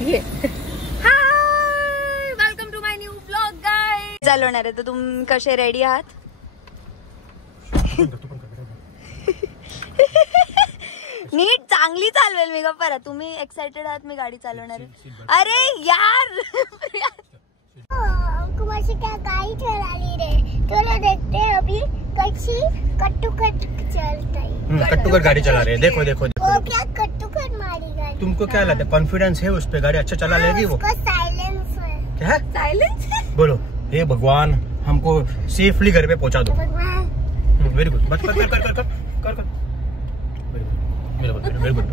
ये hi welcome to my new blog guys. चालवणार आहे तर तुम्ही कसे रेडी आहात? नीट चांगली चालवेल मी गप्पा. तुम्ही एक्साइटेड आहात मी गाडी चालवणार आहे? अरे यार कुमाशी क्या गाड़ी चला ली रे. चलो देखते हैं अभी कैसी कट्टू कट चलता है. कट्टू कट गाड़ी चला रहे हैं. देखो देखो वो क्या कट्टू कट मारी गाड़ी. तुमको क्या लगता है कॉन्फिडेंस है उस पे गाड़ी अच्छा चला लेगी वो? साइलेंस है. क्या है? सायलेन्स. बोलो हे भगवान हमको सेफली घर पे पहुंचा दो. Very good. बस कर कर कर कर कर कर. Very good.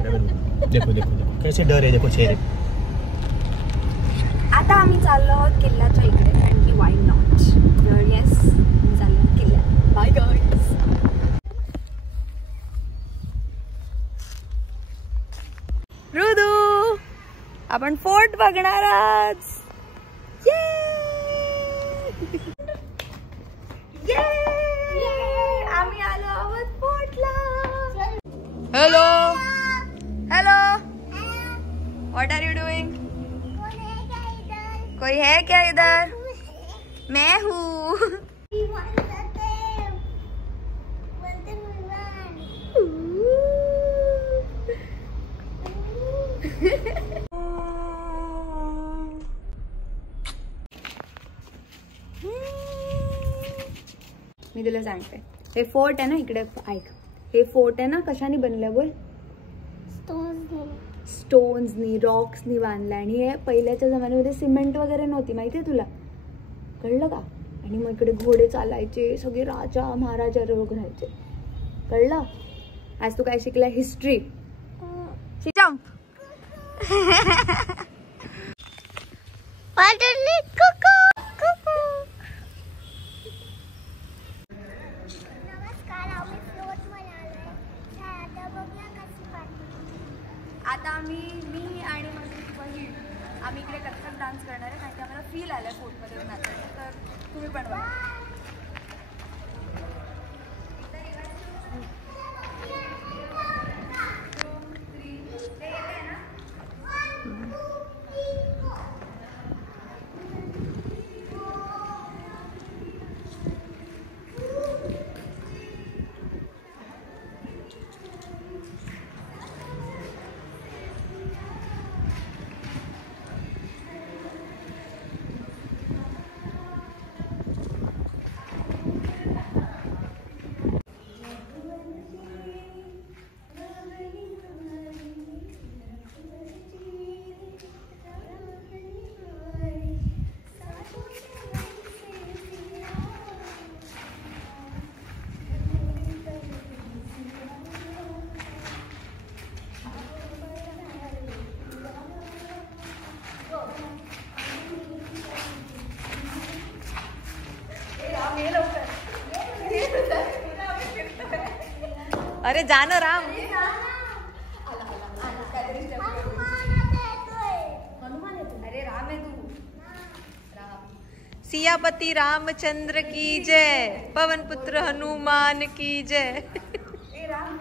देखो देखो देखो कैसे डर है. देखो चेहरे. आता आम्ही चाललो आहोत किल्ल्याच्या इकडे. कारण की वाय नॉट. येस चाललो आहोत किल्ल्यात. Bye guys. रुदू आपण फोर्ट बघणार आज. आम्ही आलो आहोत फोर्टला. Hello hello what are you doing? कोई है क्या इधर? मैं हूँ. मी तुला सांगते हे फोर्ट आहे ना इकडे ऐक. हे फोर्ट आहे ना कशाने बनलं बोल? स्टोन्सनी रॉक्सनी बांधलं. आणि हे पहिल्याच्या जमान्यामध्ये सिमेंट वगैरे नव्हती माहिती आहे तुला? कळलं का? आणि मग इकडे घोडे चालायचे. सगळे राजा महाराजा लोक राहायचे. कळलं? आज तू काय शिकला? हिस्ट्री. जंप. आता मी आणि माझी बहीण आम्ही इकडे कथक डान्स करणार आहे. कारण की आम्हाला फील आलाय फोटोमध्ये नाचायला. तर तुम्ही पण बघा. अरे जानो राम. अरे राम है तू. सियापति रामचंद्र की जय. पवन पुत्र हनुमान की जय. राम